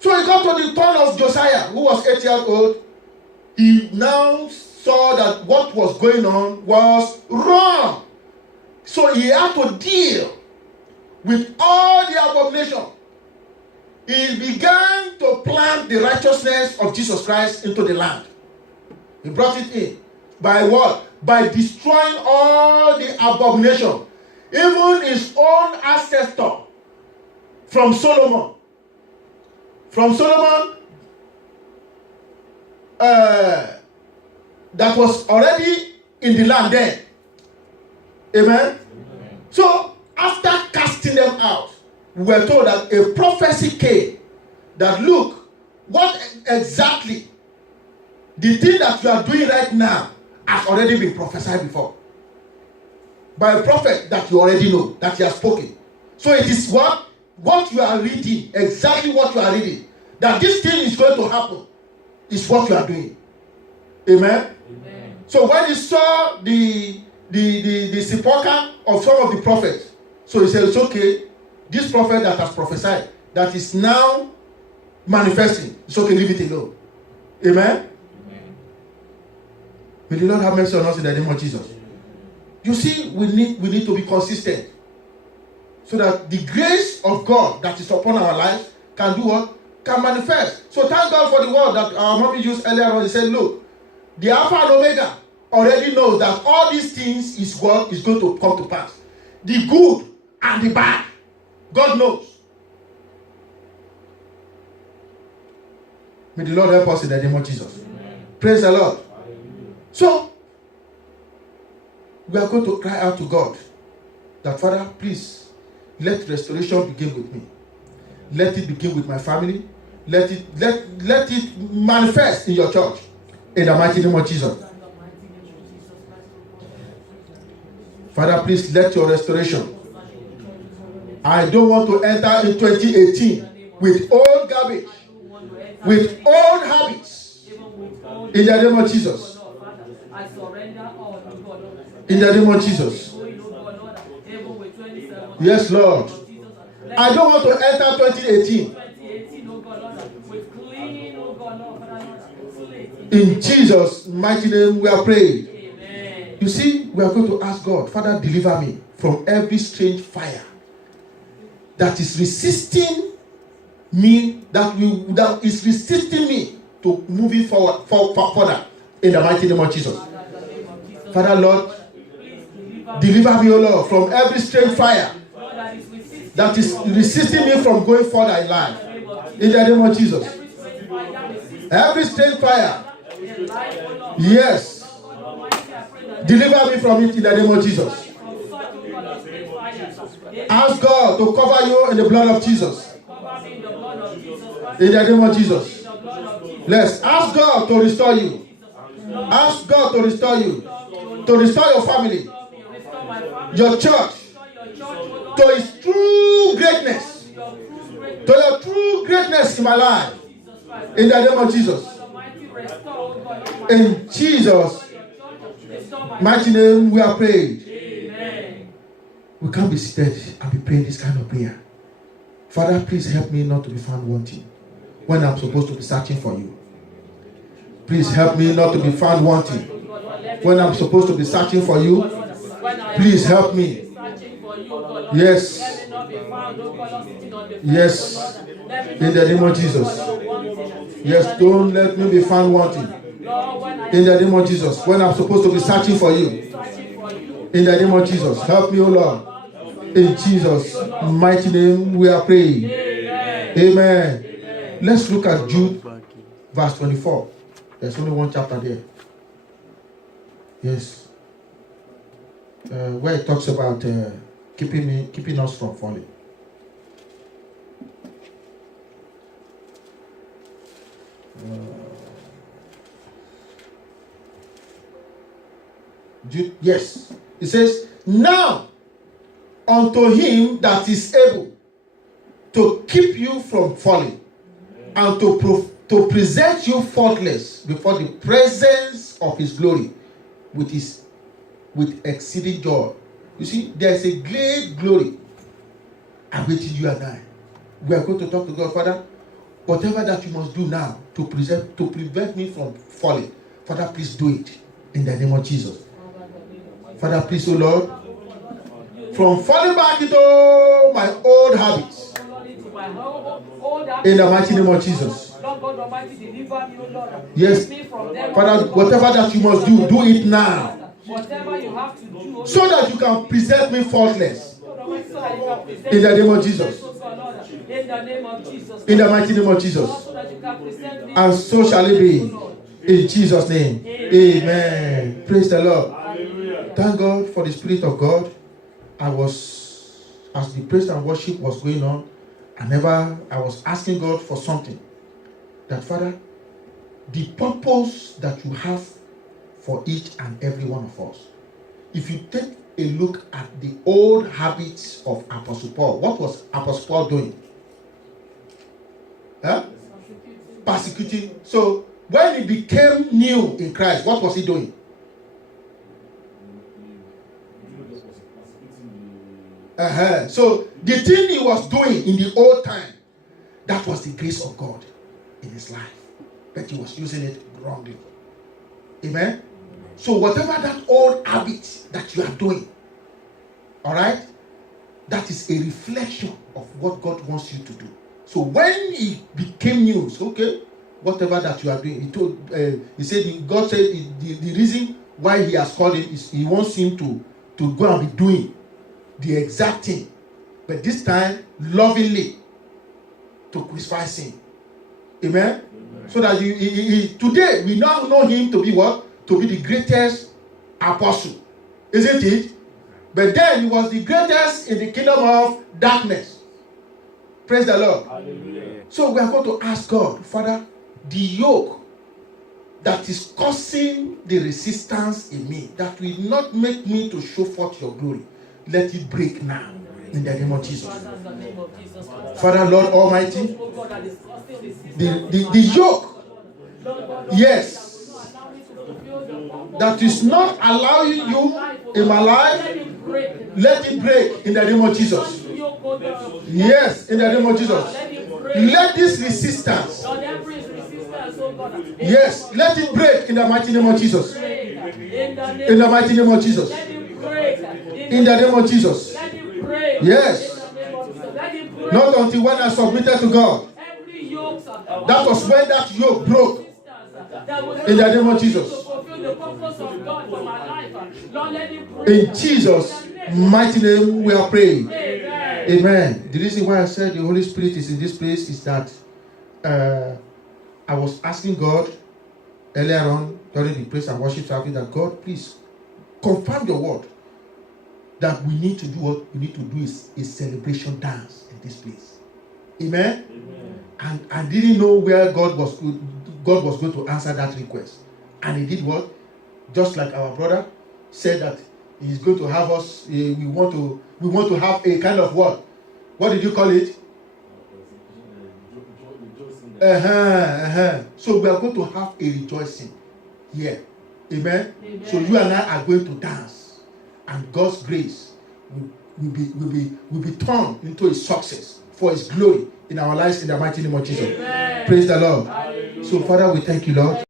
So he got to the turn of Josiah, who was 8 years old. He now saw that what was going on was wrong. So he had to deal with all the abomination. He began to plant the righteousness of Jesus Christ into the land. He brought it in. By what? By destroying all the abomination. Even his own ancestor from Solomon. From Solomon, that was already in the land then. Amen? So, after casting them out, we were told that a prophecy came that, look, what exactly the thing that you are doing right now has already been prophesied before by a prophet that you already know, that he has spoken. So it is what you are reading, exactly what you are reading, that this thing is going to happen, is what you are doing. Amen? Amen. So when he saw the sepulchre of some of the prophets, so he said, it's okay, this prophet that has prophesied, that is now manifesting, it's okay, leave it alone. Amen? Amen. May the Lord have mercy on us in the name of Jesus. You see, we need to be consistent, so that the grace of God that is upon our lives can do what? Can manifest. So thank God for the word that our mommy used earlier on. He said, look, the Alpha and Omega already knows that all these things is what is going to come to pass. The good and the bad, God knows. May the Lord help us in the name of Jesus. Amen. Praise the Lord. Amen. So, we are going to cry out to God that, Father, please, let restoration begin with me. Let it begin with my family. Let it manifest in your church. In the mighty name of Jesus. Father, please let your restoration. I don't want to enter in 2018 with old garbage, with old habits. In the name of Jesus. In the name of Jesus. Yes, Lord. I don't want to enter 2018. In Jesus' mighty name we are praying. You see, we are going to ask God, Father, deliver me from every strange fire that is resisting me, that is resisting me to moving forward, further. In the mighty name of Jesus. Father, Lord, deliver me, O Lord, from every strange fire that is resisting me from going further in life. In the name of Jesus. Every strange fire. Yes. Deliver me from it in the name of Jesus. Ask God to cover you in the blood of Jesus. In the name of Jesus. Let's ask God to restore you. Ask God to restore you. To restore your family. Your church. To its true greatness. To your true greatness in my life. In the name of Jesus. In Jesus' mighty name we are praying. We can't be seated and be praying this kind of prayer. Father, please help me not to be found wanting when I'm supposed to be searching for you. Please help me not to be found wanting when I'm supposed to be searching for you. Please help me. Yes. Yes. In the name of Jesus. Yes, don't let me be found wanting. In the name of Jesus. When I'm supposed to be searching for you. In the name of Jesus. Help me, O Lord. In Jesus' mighty name we are praying. Amen. Let's look at Jude verse 24. There's only one chapter there. Yes. Where it talks about keeping us from falling. Yes. It says, now unto him that is able to keep you from falling and to present you faultless before the presence of his glory with exceeding joy. You see, there is a great glory awaiting you and I. We are going to talk to God, Father. Whatever that you must do now to prevent me from falling, Father, please do it in the name of Jesus. Father, please, oh Lord, from falling back into my old habits, in the mighty name of Jesus. Yes, Father, whatever that you must do it now. Whatever you have to do, so that you can present me faultless. In the name of Jesus. In the name of Jesus. In the mighty name of Jesus. And so shall it be. In Jesus' name. Amen. Praise the Lord. Thank God for the Spirit of God. As the praise and worship was going on, I was asking God for something. That, Father, the purpose that you have for each and every one of us. If you take a look at the old habits of Apostle Paul, what was Apostle Paul doing? Persecuting. So when he became new in Christ, what was he doing? So the thing he was doing in the old time, that was the grace of God in his life, but he was using it wrongly. Amen. So whatever that old habit that you are doing, all right, that is a reflection of what God wants you to do. So when he became new, so okay, whatever that you are doing, he said, God said the reason why he has called him is he wants him to go and be doing the exact thing, but this time lovingly to crucify sin. Amen. So that today we now know him to be what? To be the greatest apostle, isn't it? But then he was the greatest in the kingdom of darkness. Praise the Lord. Hallelujah. So we are going to ask God, Father, the yoke that is causing the resistance in me, that will not make me to show forth your glory, let it break now in the name of Jesus. Father, Lord Almighty, the yoke, yes, that is not allowing you in my life, let it break in the name of Jesus. Yes, in the name of Jesus. Let this resistance, yes, let it break in the mighty name of Jesus. In the mighty name of Jesus. In the name of Jesus. Yes. Not until when I submitted to God. That was when that yoke broke. In the name of Jesus. In Jesus' mighty name we are praying. Amen. The reason why I said the Holy Spirit is in this place is that I was asking God earlier on during the praise and worship service that God, please confirm your word that we need to do what we need to do is a celebration dance in this place. Amen. And I didn't know where God was going to answer that request. And he did what? Just like our brother said that he's going to have us, we want to have a kind of what? What did you call it? So we are going to have a rejoicing here. Amen? So you and I are going to dance. And God's grace will be turned into a success for his glory in our lives in the mighty name of Jesus. Amen. Praise the Lord. Hallelujah. So Father, we thank you, Lord.